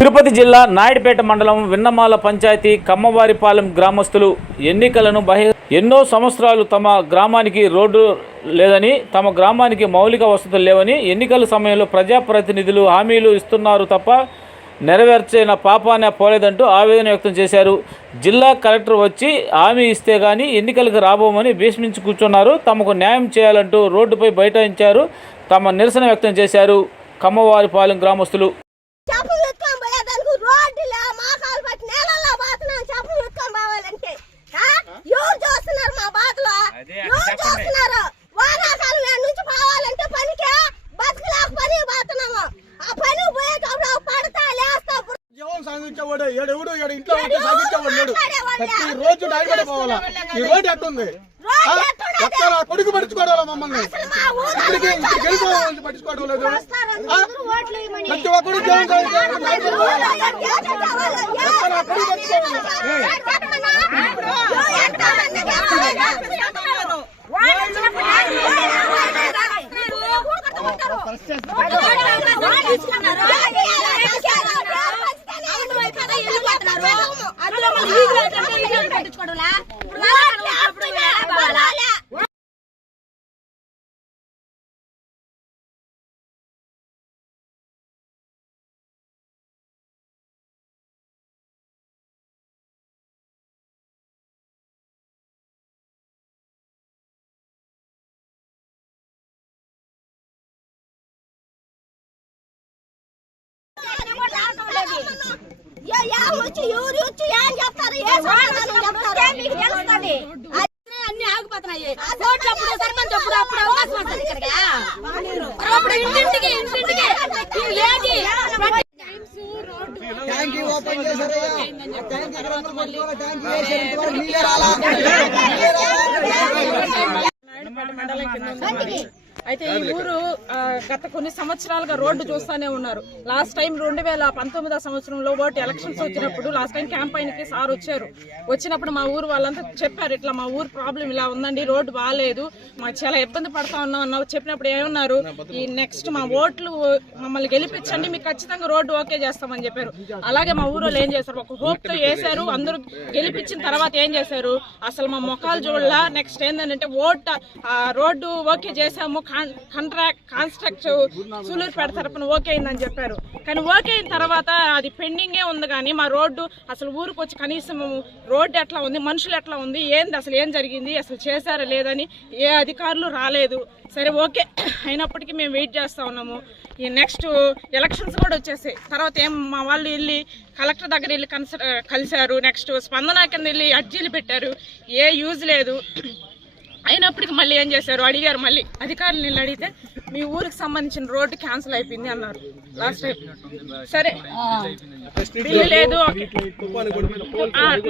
తిరుపతి జిల్లా నాయుడుపేట మండలం విన్నమాల పంచాయతీ కమ్మవారిపాలెం గ్రామస్తులు ఎన్నికలను బహి ఎన్నో సంవత్సరాలు తమ గ్రామానికి రోడ్డు లేదని తమ గ్రామానికి మౌలిక వసతులు లేవని ఎన్నికల సమయంలో ప్రజాప్రతినిధులు హామీలు ఇస్తున్నారు తప్ప నెరవేర్చిన పాపాన్ని పోలేదంటూ ఆవేదన వ్యక్తం చేశారు. జిల్లా కలెక్టర్ వచ్చి హామీ ఇస్తే కానీ ఎన్నికలకు రాబోమని భీష్మించి కూర్చున్నారు. తమకు న్యాయం చేయాలంటూ రోడ్డుపై బైఠాయించారు. తమ నిరసన వ్యక్తం చేశారు. కమ్మవారిపాలెం గ్రామస్తులు. ఉంటే ప్రతి రోజు పోవాలా ఈ రోడ్డు? ఎక్కడ నా కొడుకు పట్టించుకోవడం మమ్మల్ని ఇక్కడికి ఇంటికి వెళ్ళిపోవాలి పట్టించుకోవడం లేదు? ప్రతి ఒక్కరు సాగించేవాడు అందులో మళ్ళీ పట్టించుకోవాలి ఎవరు వచ్చి ఏం చెప్తారు? ఏ చెప్తారు? మీకు తెలుస్తుంది? అన్ని ఆగిపోతున్నాయి. ఓట్లు అప్పుడు సర్పంచ్ అప్పుడు అప్పుడు అవకాశం వస్తుంది ఇక్కడికి. అప్పుడు ఇంటింటికి ఇంటింటికి. ఏది ట్యాంక్ ఓపెన్ చేశారు ట్యాంక్ ట్యాంక్ వేసారు ఇంతవరకు. నీళ్ళే రాలా? అయితే ఈ ఊరు గత కొన్ని సంవత్సరాలుగా రోడ్డు చూస్తానే ఉన్నారు. లాస్ట్ టైం రెండు వేల పంతొమ్మిదో సంవత్సరంలో ఓటు ఎలక్షన్స్ వచ్చినప్పుడు లాస్ట్ టైం క్యాంపైన్కి సార్ వచ్చారు. వచ్చినప్పుడు మా ఊరు వాళ్ళంతా చెప్పారు ఇట్లా మా ఊరు ప్రాబ్లం ఇలా ఉందండి రోడ్డు బాగాలేదు మాకు చాలా ఇబ్బంది పడతా ఉన్నాం అన్న చెప్పినప్పుడు ఏమన్నారు? ఈ నెక్స్ట్ మా ఓట్లు మమ్మల్ని గెలిపించండి మీకు ఖచ్చితంగా రోడ్డు ఓకే చేస్తామని చెప్పారు. అలాగే మా ఊరు ఏం చేశారు? ఒక హోప్తో వేశారు అందరూ గెలిపించిన తర్వాత ఏం చేశారు? అసలు మా మొఖాలు చూడలా. నెక్స్ట్ ఏంటంటే ఓట్ ఆ రోడ్డు ఓకే చేసాము కాంట్రాక్ట్ కాన్స్ట్రక్ట్ సూలూరుపేట తరపున ఓకే అయిందని చెప్పారు. కానీ ఓకే అయిన తర్వాత అది పెండింగే ఉంది కానీ మా రోడ్డు అసలు ఊరికి వచ్చి కనీసం రోడ్డు ఎట్లా ఉంది మనుషులు ఎట్లా ఉంది ఏంది అసలు ఏం జరిగింది అసలు చేశారా లేదని ఏ అధికారులు రాలేదు. సరే ఓకే. అయినప్పటికీ మేము వెయిట్ చేస్తూ ఉన్నాము. ఈ నెక్స్ట్ ఎలక్షన్స్ కూడా వచ్చేసాయి. తర్వాత ఏం మా వాళ్ళు వెళ్ళి కలెక్టర్ దగ్గర వెళ్ళి కన్స కలిశారు. నెక్స్ట్ స్పందన కింద వెళ్ళి అర్జీలు పెట్టారు. ఏ యూజ్ లేదు. అయినప్పటికీ మళ్ళీ ఏం చేశారు? అడిగారు మళ్ళీ. అధికారులు నిన్ను అడిగితే మీ ఊరికి సంబంధించిన రోడ్డు క్యాన్సిల్ అయిపోయింది అన్నారు. లాస్ట్ టైం సరే. బిల్లు లేదు.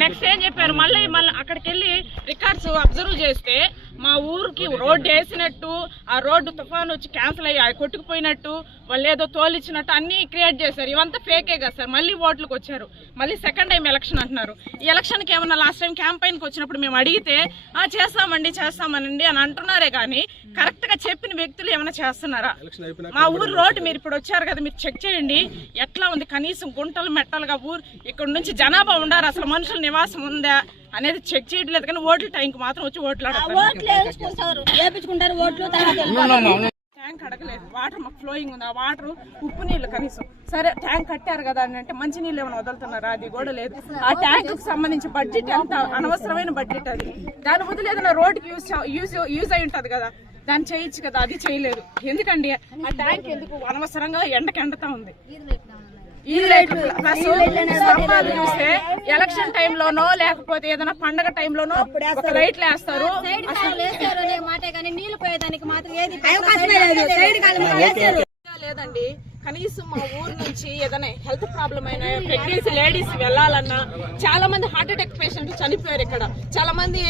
నెక్స్ట్ ఏం చెప్పారు? మళ్ళీ మళ్ళీ అక్కడికి వెళ్ళి రికార్డ్స్ అబ్జర్వ్ చేస్తే మా ఊరికి రోడ్డు వేసినట్టు ఆ రోడ్డు తుఫాన్ వచ్చి క్యాన్సిల్ అయ్యి కొట్టుకుపోయినట్టు వాళ్ళు ఏదో తోలిచ్చినట్టు అన్ని క్రియేట్ చేశారు. ఇవంతా ఫేకే కదా సార్. మళ్ళీ ఓట్లకు వచ్చారు. మళ్ళీ సెకండ్ టైం ఎలక్షన్ అంటున్నారు. ఈ ఎలక్షన్కి ఏమన్నా లాస్ట్ టైం క్యాంపైన్కి వచ్చినప్పుడు మేము అడిగితే "ఆ, చేస్తామండి చేస్తామనండి అని అంటున్నారే కానీ కరెక్ట్గా చెప్పిన వ్యక్తులు ఏమైనా చేస్తున్నారా? మా ఊరు రోడ్డు మీరు ఇప్పుడు వచ్చారు కదా మీరు చెక్ చేయండి. ఎట్లా ఉంది? కనీసం గుంటలు మెట్టలుగా ఊరు ఇక్కడ నుంచి జనాభా ఉండారు? అసలు మనుషుల నివాసం ఉందా? అనేది చెక్ చేయట్లేదు కానీ ఓట్ల టైంకి మాత్రం వచ్చి ఓట్లు వెళ్ళిపోతారు. ట్యాంక్ అడగలేదు. వాటర్ మాకు ఫ్లోయింగ్ ఉంది. ఆ వాటర్ ఉప్పు నీళ్ళు కనీసం. సరే ట్యాంక్ కట్టారు కదా అని అంటే మంచి నీళ్ళు ఏమైనా వదులుతున్నారా? అది కూడా లేదు. ఆ ట్యాంక్కు సంబంధించి బడ్జెట్ ఎంత? అనవసరమైన బడ్జెట్ అది. దాని బదులు ఏదైనా రోడ్డుకి యూజ్ యూజ్ యూజ్ అయి ఉంటది కదా. దాన్ని చేయొచ్చు కదా. అది చేయలేదు. ఎందుకండి? ఆ ట్యాంక్ ఎందుకు? అనవసరంగా ఎండకి ఎండతా ఉంది. ఈ లైట్లు ప్లస్ స్తంభాలు చూస్తే ఎలక్షన్ టైంలోనో లేకపోతే ఏదైనా పండగ టైంలోనో లైట్లు వేస్తారు. లేదండి. కనీసం మా ఊరు నుంచి ఏదైనా హెల్త్ ప్రాబ్లం అయినా ప్రెగ్నెన్సీ లేడీస్ వెళ్ళాలన్నా చాలా మంది హార్ట్ అటాక్ పేషెంట్లు చనిపోయారు ఇక్కడ. చాలా మంది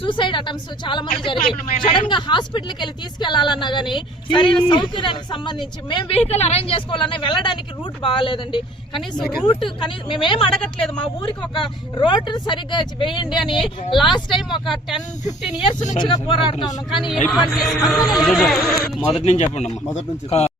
సూసైడ్ అటెంప్ట్స్ చాలా మంది జరిగాయి. సడన్గా హాస్పిటల్కి వెళ్ళి తీసుకెళ్ళాలన్నా గానీ సరైన సౌకర్యానికి సంబంధించి మేము వెహికల్ అరేంజ్ చేసుకోవాలన్నా వెళ్ళడానికి రూట్ బాగాలేదండి. కనీసం రూట్ కనీ మేమేం అడగట్లేదు. మా ఊరికి ఒక రోడ్ సరిగ్గా వేయండి అని లాస్ట్ టైం ఒక టెన్ ఫిఫ్టీన్ ఇయర్స్ నుంచి పోరాడుతా ఉన్నాం. కానీ. మొదటి నుంచి చెప్పండి అమ్మా.